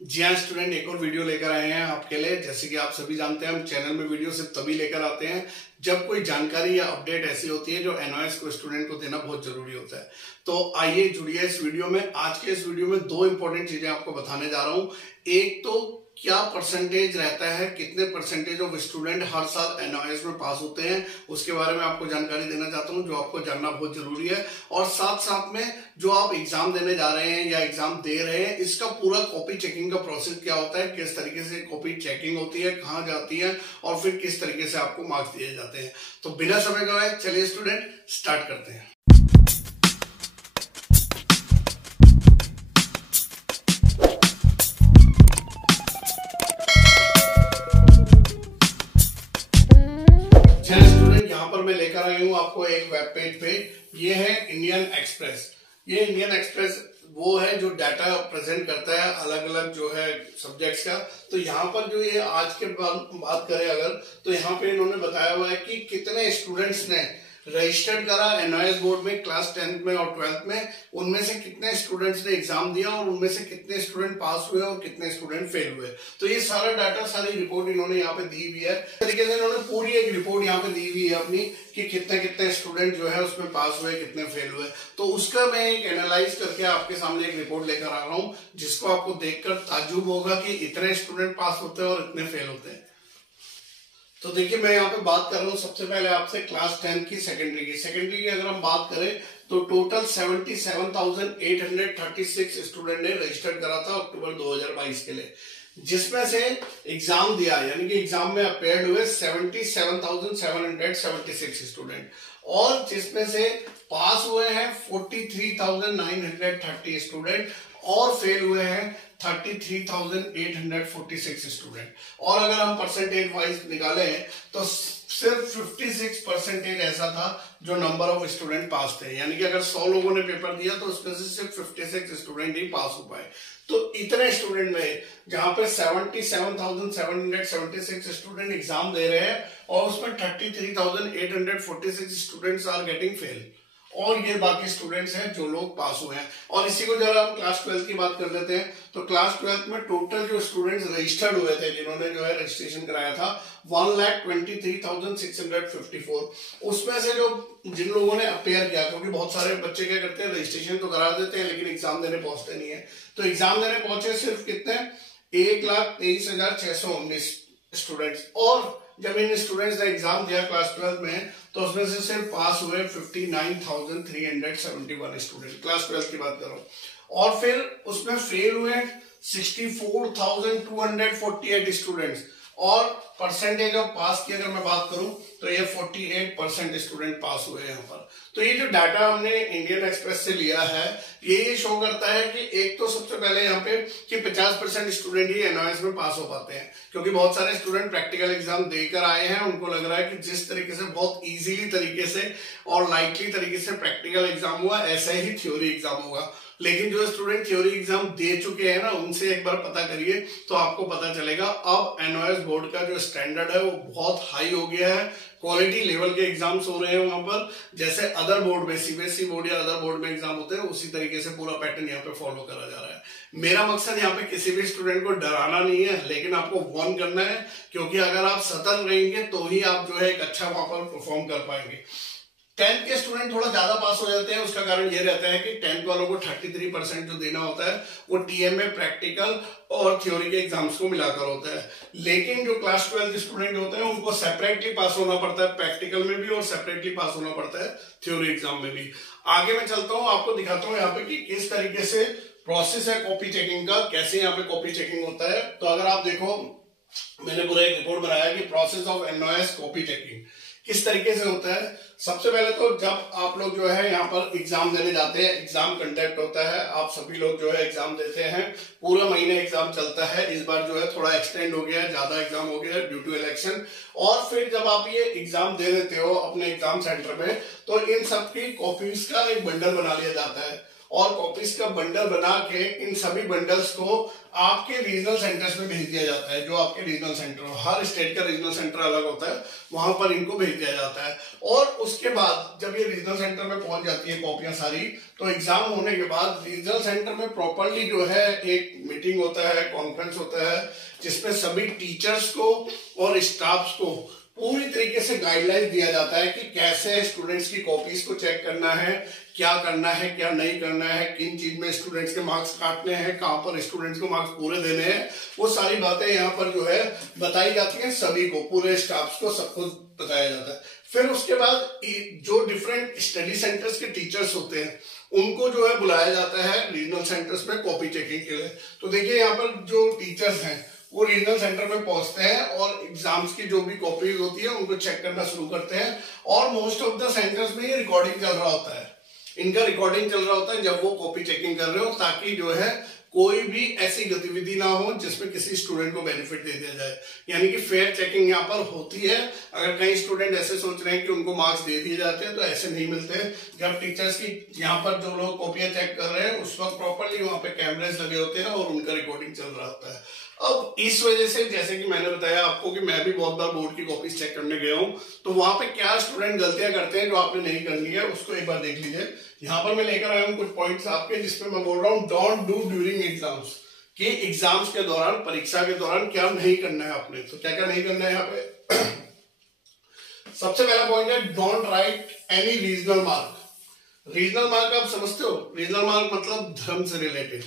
जी हाँ स्टूडेंट, एक और वीडियो लेकर आए हैं आपके लिए। जैसे कि आप सभी जानते हैं, हम चैनल में वीडियो सिर्फ तभी लेकर आते हैं जब कोई जानकारी या अपडेट ऐसी होती है जो एनओएस को स्टूडेंट को देना बहुत जरूरी होता है। तो आइए जुड़िए इस वीडियो में। आज के इस वीडियो में दो इंपॉर्टेंट चीजें आपको बताने जा रहा हूँ। एक तो क्या परसेंटेज रहता है, कितने परसेंटेज ऑफ स्टूडेंट हर साल एनओएस में पास होते हैं, उसके बारे में आपको जानकारी देना चाहता हूं जो आपको जानना बहुत जरूरी है। और साथ साथ में जो आप एग्जाम देने जा रहे हैं या एग्जाम दे रहे हैं, इसका पूरा कॉपी चेकिंग का प्रोसेस क्या होता है, किस तरीके से कॉपी चेकिंग होती है, कहाँ जाती है और फिर किस तरीके से आपको मार्क्स दिए जाते हैं। तो बिना समय गवाए चलिए स्टूडेंट स्टार्ट करते हैं। यहाँ पर मैं लेकर आई हूँ आपको एक वेब पेज पे। ये है इंडियन एक्सप्रेस। ये इंडियन एक्सप्रेस वो है जो डाटा प्रेजेंट करता है अलग अलग जो है सब्जेक्ट्स का। तो यहाँ पर जो ये आज के बात करें अगर, तो यहाँ पे इन्होंने बताया हुआ है कि कितने स्टूडेंट्स ने रजिस्टर्ड करा एनओएस बोर्ड में क्लास 10th में और 12th में, उनमें से कितने स्टूडेंट्स ने एग्जाम दिया और उनमें से कितने स्टूडेंट पास हुए और कितने स्टूडेंट फेल हुए। तो ये सारा डाटा, सारी रिपोर्ट इन्होंने यहाँ पे दी हुई है। इस तरीके से इन्होंने पूरी एक रिपोर्ट यहाँ पे दी हुई है अपनी कि कितने कितने स्टूडेंट जो है उसमें पास हुए, कितने फेल हुए। तो उसका मैं एक एनालाइज करके आपके सामने एक रिपोर्ट लेकर आ रहा हूँ, जिसको आपको देखकर ताज्जुब होगा कि इतने स्टूडेंट पास होते हैं और इतने फेल होते हैं। तो देखिए, मैं यहाँ पे बात कर रहा हूँ सबसे पहले आपसे क्लास 10 की सेकेंडरी की अगर हम बात करें तो टोटल 77,836 स्टूडेंट ने रजिस्टर्ड करा था अक्टूबर 2022 के लिए, जिसमें से एग्जाम दिया यानी कि एग्जाम में अपेयर्ड हुए 77,776 स्टूडेंट, और जिसमें से पास हुए हैं 43,930 स्टूडेंट और फेल हुए हैं 33,846 स्टूडेंट। और अगर हम परसेंटेज वाइज निकाले तो सिर्फ 56% ऐसा था जो नंबर ऑफ स्टूडेंट पास थे, यानी कि अगर 100 लोगों ने पेपर दिया तो उसमें से सिर्फ 56 स्टूडेंट ही पास हो पाए। तो इतने स्टूडेंट में जहां पे 77,776 स्टूडेंट एग्जाम दे रहे हैं और उसमें 33,846 स्टूडेंट्स आर गेटिंग फेल, और ये बाकी स्टूडेंट्स हैं जो लोग पास हुए हैं। और इसी को जरा हम क्लास 12 की बात कर लेते हैं। तो क्लास 12 में टोटल जो स्टूडेंट्स रजिस्टर्ड हुए थे, जिन्होंने जो है रजिस्ट्रेशन कराया था, 1,23,654। उसमें से जो जिन लोगों ने अपेयर किया, क्योंकि बहुत सारे बच्चे क्या करते हैं, रजिस्ट्रेशन तो करा देते हैं लेकिन एग्जाम देने पहुंचते नहीं है। तो एग्जाम देने पहुंचे सिर्फ कितने, 1,23,619 स्टूडेंट्स। और जब इन स्टूडेंट्स ने एग्जाम दिया क्लास 12 में तो उसमें से सिर्फ पास हुए 59,371 स्टूडेंट, क्लास 12 की बात कर रहा हूं। और फिर उसमें फेल हुए 64,248 स्टूडेंट्स, और परसेंटेज ऑफ पास की अगर मैं बात करूं तो ये 48% स्टूडेंट पास हुए यहाँ पर। तो ये जो डाटा हमने इंडियन एक्सप्रेस से लिया है, ये शो करता है कि एक तो सबसे पहले यहाँ पे कि 50% स्टूडेंट ही एनओएस में पास हो पाते हैं, क्योंकि बहुत सारे स्टूडेंट प्रैक्टिकल एग्जाम देकर आए हैं। उनको लग रहा है कि जिस तरीके से बहुत इजीली तरीके से और लाइटली तरीके से प्रैक्टिकल एग्जाम हुआ, ऐसा ही थ्योरी एग्जाम होगा। लेकिन जो स्टूडेंट थ्योरी एग्जाम दे चुके हैं ना, उनसे एक बार पता करिए तो आपको पता चलेगा अब एनओएस बोर्ड का जो स्टैंडर्ड है वो बहुत हाई हो गया है। क्वालिटी लेवल के एग्जाम्स हो रहे हैं वहां पर, जैसे अदर बोर्ड में, सीबीएसई बोर्ड या अदर बोर्ड में एग्जाम होते हैं, उसी तरीके से पूरा पैटर्न यहाँ पे फॉलो करा जा रहा है। मेरा मकसद यहाँ पे किसी भी स्टूडेंट को डराना नहीं है, लेकिन आपको वार्न करना है, क्योंकि अगर आप सतर्क रहेंगे तो ही आप जो है एक अच्छा वहां पर परफॉर्म कर पाएंगे। 10th के स्टूडेंट थोड़ा ज्यादा पास हो जाते हैं। उसका कारण ये रहता है कि 10th वालों को 33% जो देना होता है वो टीएमए, प्रैक्टिकल और थ्योरी के एग्जाम्स को मिलाकर होता है। लेकिन जो क्लास 12 स्टूडेंट होते हैं उनको सेपरेटली पास होना पड़ता है, प्रैक्टिकल में भी और सेपरेटली पास होना पड़ता है थ्योरी एग्जाम में भी। आगे मैं चलता हूँ, आपको दिखाता हूँ यहाँ पे कि किस तरीके से प्रोसेस है कॉपी चेकिंग का, कैसे यहाँ पे कॉपी चेकिंग होता है। तो अगर आप देखो, मैंने पूरा एक रिपोर्ट बनाया कि process of NOS copy checking किस तरीके से होता है। सबसे पहले तो जब आप लोग जो है यहाँ पर एग्जाम देने जाते हैं, एग्जाम कंडक्ट होता है, आप सभी लोग जो है एग्जाम देते हैं, पूरा महीने एग्जाम चलता है। इस बार जो है थोड़ा एक्सटेंड हो गया है, ज्यादा एग्जाम हो गया है ड्यू टू इलेक्शन। और फिर जब आप ये एग्जाम दे देते हो अपने एग्जाम सेंटर में, तो इन सब की कॉपीज का एक बंडल बना लिया जाता है। और कॉपीज का बंडल बना के इन सभी बंडल्स को आपके रीजनल सेंटर्स में भेज दिया जाता है। जो आपके रीजनल सेंटर हो, हर स्टेट का रीजनल सेंटर अलग होता है, वहां पर इनको भेज दिया जाता है। और उसके बाद जब ये रीजनल सेंटर में पहुंच जाती है कॉपियां सारी, तो एग्जाम होने के बाद रीजनल सेंटर में प्रॉपरली जो है एक मीटिंग होता है, कॉन्फ्रेंस होता है, जिसमें सभी टीचर्स को और स्टाफ्स को पूरी तरीके से गाइडलाइंस दिया जाता है कि कैसे स्टूडेंट्स की कॉपीज को चेक करना है, क्या करना है, क्या नहीं करना है, किन चीज में स्टूडेंट्स के मार्क्स काटने हैं, कहां पर स्टूडेंट्स को मार्क्स पूरे देने हैं। वो सारी बातें यहाँ पर जो है बताई जाती हैं, सभी को, पूरे स्टाफ्स को सब कुछ बताया जाता है। फिर उसके बाद जो डिफरेंट स्टडी सेंटर्स के टीचर्स होते हैं उनको जो है बुलाया जाता है रीजनल सेंटर्स में कॉपी चेकिंग के लिए। तो देखिए यहाँ पर जो टीचर्स हैं वो रीजनल सेंटर में पहुंचते हैं और एग्जाम्स की जो भी कॉपीज होती है उनको चेक करना शुरू करते हैं। और मोस्ट ऑफ द सेंटर्स में ये रिकॉर्डिंग चल रहा होता है, इनका रिकॉर्डिंग चल रहा होता है जब वो कॉपी चेकिंग कर रहे हो, ताकि जो है कोई भी ऐसी गतिविधि ना हो जिसमें किसी स्टूडेंट को बेनिफिट दे दिया जाए। यानी कि फेयर चेकिंग यहाँ पर होती है। अगर कई स्टूडेंट ऐसे सोच रहे हैं कि उनको मार्क्स दे दिए जाते हैं, तो ऐसे नहीं मिलते हैं। जब टीचर्स की यहाँ पर जो लोग कॉपियां चेक कर रहे हैं उस वक्त प्रॉपरली वहां पे कैमरेज लगे होते हैं और उनका रिकॉर्डिंग चल रहा होता है। अब इस वजह से, जैसे कि मैंने बताया आपको कि मैं भी बहुत बार बोर्ड की कॉपीज चेक करने गया हूं, तो वहां पे क्या स्टूडेंट गलतियां करते हैं जो आपने नहीं करनी है, उसको एक बार देख लीजिए। यहाँ पर मैं लेकर आया हूँ कुछ पॉइंट्स आपके, जिसमें मैं बोल रहा हूँ डोंट डू ड्यूरिंग एग्जाम्स, कि एग्जाम्स के दौरान, परीक्षा के दौरान क्या नहीं करना है आपने। तो क्या क्या नहीं करना है यहाँ पे सबसे पहला पॉइंट है don't write any regional mark. Regional mark आप समझते हो? रीजनल मार्क मतलब धर्म से रिलेटेड।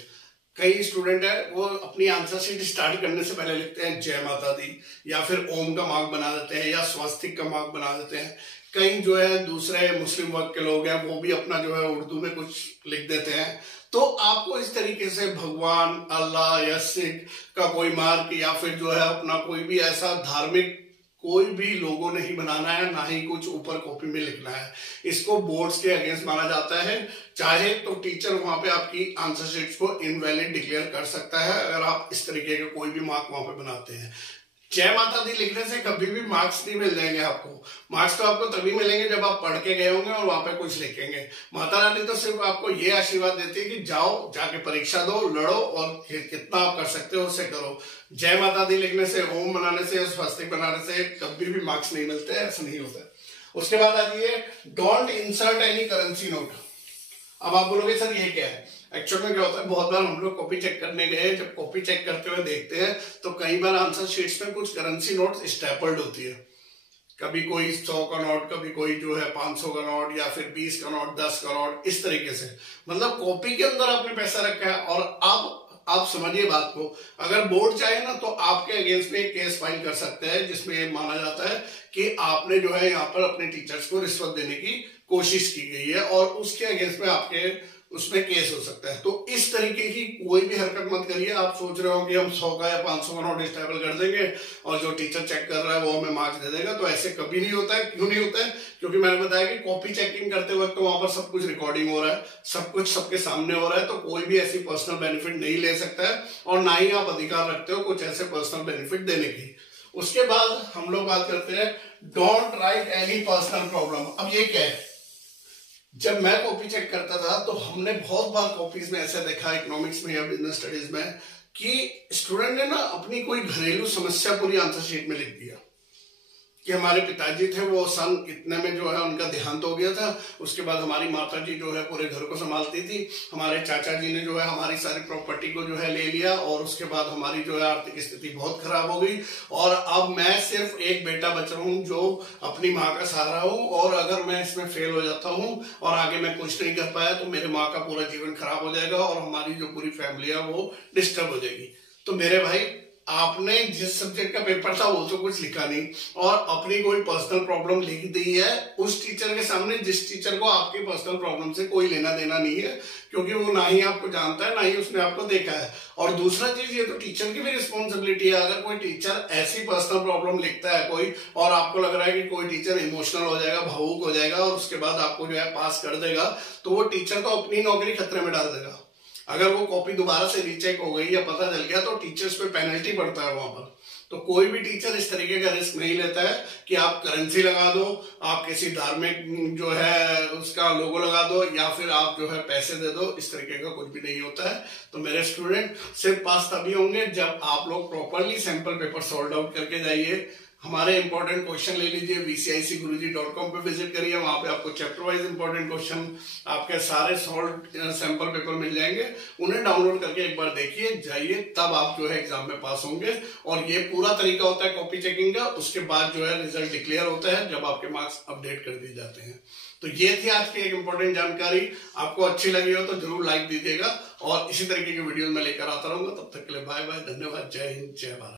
कई स्टूडेंट है वो अपनी आंसर शीट स्टार्ट करने से पहले लिखते हैं जय माता दी, या फिर ओम का मार्क बना देते हैं, या स्वास्तिक का मार्क बना देते हैं। कई जो है दूसरे मुस्लिम वर्ग के लोग हैं वो भी अपना जो है उर्दू में कुछ लिख देते हैं। तो आपको इस तरीके से भगवान, अल्लाह या सिख का कोई मार्क, या फिर जो है अपना कोई भी ऐसा धार्मिक कोई भी लोगो नहीं बनाना है, ना ही कुछ ऊपर कॉपी में लिखना है। इसको बोर्ड्स के अगेंस्ट माना जाता है। चाहे तो टीचर वहां पे आपकी आंसर शीट्स को इनवैलिड डिक्लेयर कर सकता है अगर आप इस तरीके के कोई भी मार्क वहां पे बनाते हैं। जय माता दी लिखने से कभी भी मार्क्स नहीं मिल जाएंगे आपको। मार्क्स तो आपको तभी मिलेंगे जब आप पढ़ के गए होंगे और वहां पे कुछ लिखेंगे। माता रानी तो सिर्फ आपको ये आशीर्वाद देती है कि जाओ, जाके परीक्षा दो, लड़ो और कितना आप कर सकते हो उससे करो। जय माता दी लिखने से, ओम बनाने से, स्वास्तिक बनाने से कभी भी मार्क्स नहीं मिलते, ऐसा नहीं होता। उसके बाद आती है don't insert any currency note. अब आप बोलोगे सर ये क्या है? एक्चुअल में क्या होता है, बहुत बार हम लोग कॉपी चेक करने गए, जब कॉपी चेक करते हुए देखते हैं तो कई बार आंसर शीट्स में कुछ करेंसी नोट्स स्टैपल्ड होती है। कभी कोई 100 का नोट, कभी कोई जो है 500 का नोट, या फिर 20 का नोट, 10 का नोट, इस तरीके से। मतलब कॉपी के अंदर आपने पैसा रखा है। और अब आप समझिए बात को, अगर बोर्ड चाहे ना तो आपके अगेंस्ट में एक केस फाइल कर सकते हैं, जिसमें ये माना जाता है कि आपने जो है यहाँ पर अपने टीचर्स को रिश्वत देने की कोशिश की गई है, और उसके अगेंस्ट में आपके उसमें केस हो सकता है। तो इस तरीके की कोई भी हरकत मत करिए। आप सोच रहे हो कि हम 100 का या 500 का नोट स्टेबल कर देंगे और जो टीचर चेक कर रहा है वो हमें मार्क्स दे देगा, तो ऐसे कभी नहीं होता है। क्यों नहीं होता है? क्योंकि मैंने बताया कि कॉपी चेकिंग करते वक्त तो वहां पर सब कुछ रिकॉर्डिंग हो रहा है, सब कुछ सबके सामने हो रहा है, तो कोई भी ऐसी पर्सनल बेनिफिट नहीं ले सकता है, और ना ही आप अधिकार रखते हो कुछ ऐसे पर्सनल बेनिफिट देने की। उसके बाद हम लोग बात करते हैं don't write any personal problem. अब ये क्या है? जब मैं कॉपी चेक करता था तो हमने बहुत बार कॉपीज में ऐसा देखा, इकोनॉमिक्स में या बिजनेस स्टडीज में, कि स्टूडेंट ने ना अपनी कोई घरेलू समस्या पूरी आंसर शीट में लिख दिया कि हमारे पिताजी थे वो सन इतने में जो है उनका देहांत हो गया था, उसके बाद हमारी माता जी जो है पूरे घर को संभालती थी, हमारे चाचा जी ने जो है हमारी सारी प्रॉपर्टी को जो है ले लिया, और उसके बाद हमारी जो है आर्थिक स्थिति बहुत खराब हो गई, और अब मैं सिर्फ एक बेटा बच रहा हूँ जो अपनी माँ का सहारा हूँ, और अगर मैं इसमें फेल हो जाता हूँ और आगे मैं कुछ नहीं कर पाया तो मेरे माँ का पूरा जीवन खराब हो जाएगा और हमारी जो पूरी फैमिली है वो डिस्टर्ब हो जाएगी। तो मेरे भाई, आपने जिस सब्जेक्ट का पेपर था वो तो कुछ लिखा नहीं, और अपनी कोई पर्सनल प्रॉब्लम लिख दी है उस टीचर के सामने जिस टीचर को आपकी पर्सनल प्रॉब्लम से कोई लेना देना नहीं है, क्योंकि वो ना ही आपको जानता है ना ही उसने आपको देखा है। और दूसरा चीज, ये तो टीचर की भी रिस्पॉन्सिबिलिटी है। अगर कोई टीचर ऐसी पर्सनल प्रॉब्लम लिखता है कोई, और आपको लग रहा है कि कोई टीचर इमोशनल हो जाएगा, भावुक हो जाएगा और उसके बाद आपको जो है पास कर देगा, तो वो टीचर तो अपनी नौकरी खतरे में डाल देगा। अगर वो कॉपी दोबारा से रीचेक हो गई या पता चल गया तो टीचर्स पे पेनल्टी पड़ता है वहां पर। तो कोई भी टीचर इस तरीके का रिस्क नहीं लेता है कि आप करेंसी लगा दो, आप किसी धार्मिक जो है उसका लोगो लगा दो, या फिर आप जो है पैसे दे दो। इस तरीके का कुछ भी नहीं होता है। तो मेरे स्टूडेंट सिर्फ पास तभी होंगे जब आप लोग properly sample paper solve out करके जाइए। हमारे इंपॉर्टेंट क्वेश्चन ले लीजिए, vcicguruji.com पे विजिट करिए, वहां पे आपको चैप्टर वाइज इंपॉर्टेंट क्वेश्चन आपके सारे सॉल्व सैंपल पेपर मिल जाएंगे। उन्हें डाउनलोड करके एक बार देखिए जाइए, तब आप जो है एग्जाम में पास होंगे। और ये पूरा तरीका होता है कॉपी चेकिंग का। उसके बाद जो है रिजल्ट डिक्लेयर होता है जब आपके मार्क्स अपडेट कर दिए जाते हैं। तो ये थी आज की एक इंपॉर्टेंट जानकारी। आपको अच्छी लगी हो तो जरूर लाइक दीजिएगा और इसी तरीके की वीडियो में लेकर आता रहूंगा। तब तक के लिए बाय बाय, धन्यवाद, जय हिंद, जय भारत।